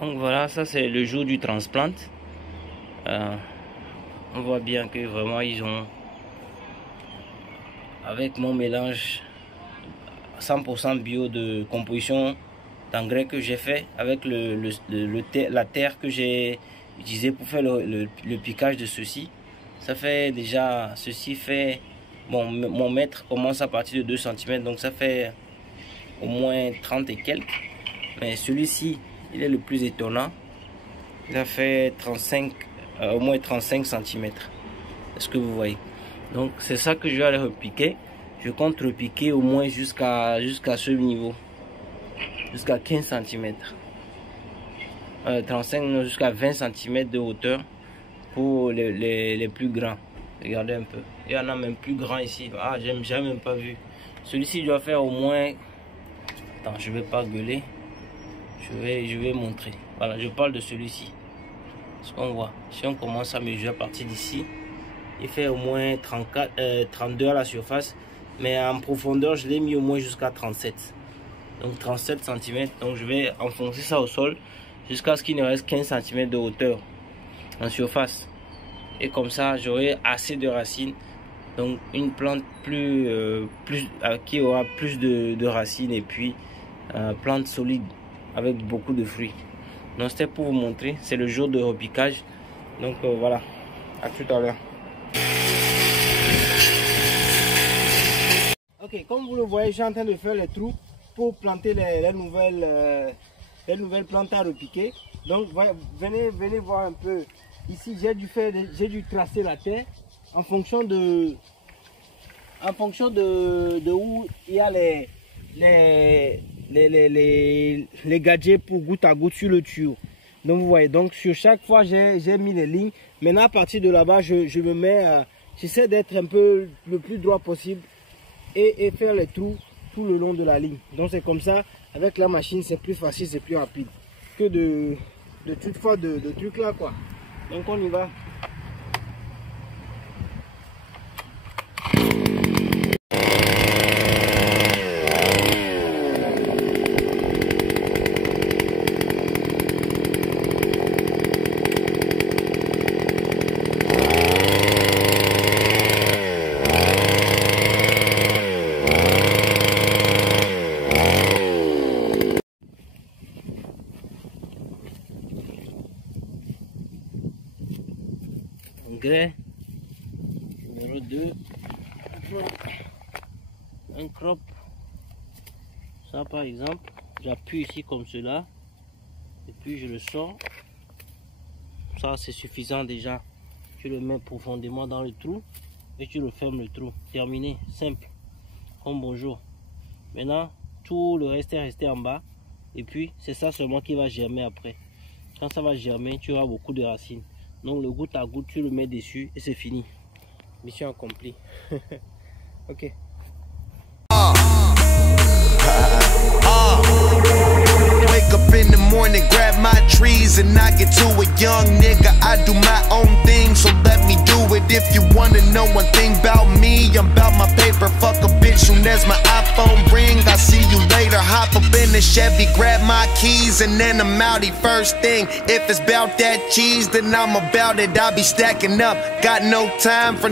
Donc voilà, ça c'est le jour du transplant. On voit bien que vraiment ils ont, avec mon mélange 100% bio de composition d'engrais que j'ai fait, avec la terre que j'ai utilisée pour faire le piquage de ceci, ça fait déjà, ceci fait, bon, mon mètre commence à partir de 2 cm, donc ça fait au moins 30 et quelques. Mais celui-ci, il est le plus étonnant. Il a fait 35, au moins 35 cm. Est-ce que vous voyez? Donc c'est ça que je vais aller repiquer. Je compte repiquer au moins jusqu'à ce niveau. Jusqu'à 15 cm. 35, jusqu'à 20 cm de hauteur pour les plus grands. Regardez un peu. Il y en a même plus grand ici. Ah, j'ai même pas vu. Celui-ci doit faire au moins... Attends, je vais pas gueuler. Je vais montrer. Voilà, je parle de celui-ci. Ce qu'on voit. Si on commence à mesurer à partir d'ici, il fait au moins 32 à la surface. Mais en profondeur, je l'ai mis au moins jusqu'à 37. Donc 37 cm. Donc je vais enfoncer ça au sol jusqu'à ce qu'il ne reste 15 cm de hauteur en surface. Et comme ça, j'aurai assez de racines. Donc une plante qui aura plus de racines et puis plante solide avec beaucoup de fruits. Donc c'était pour vous montrer. C'est le jour de repiquage. Donc voilà. À tout à l'heure. Ok, comme vous le voyez, je suis en train de faire les trous pour planter les nouvelles plantes à repiquer. Donc venez voir un peu. Ici j'ai dû tracer la terre en fonction de où il y a les gadgets pour goutte à goutte sur le tuyau. Donc vous voyez, donc sur chaque fois j'ai mis les lignes. Maintenant à partir de là-bas je me mets, j'essaie d'être un peu le plus droit possible et faire les trous tout le long de la ligne. Donc c'est comme ça, avec la machine c'est plus facile, c'est plus rapide que de trucs là quoi. Donc on y va. Engrais numéro 2, un crop, ça par exemple, j'appuie ici comme cela et puis je le sors. Ça c'est suffisant déjà. Tu le mets profondément dans le trou et tu le fermes le trou. Terminé, simple comme bonjour. Maintenant tout le reste est resté en bas et puis c'est ça seulement qui va germer après. Quand ça va germer, tu auras beaucoup de racines. Donc le goutte à goutte, tu le mets dessus et c'est fini. Mission accomplie. Ok. Wake up in the morning, grab my trees and I get to a young nigga. I do my own thing, so let me do it. If you wanna know one thing about me, I'm about my paper. Fuck a bitch soon as my iPhone ring. I see you later. Hop up in the Chevy, grab my keys and then I'm outie first thing. If it's about that cheese, then I'm about it. I'll be stacking up. Got no time for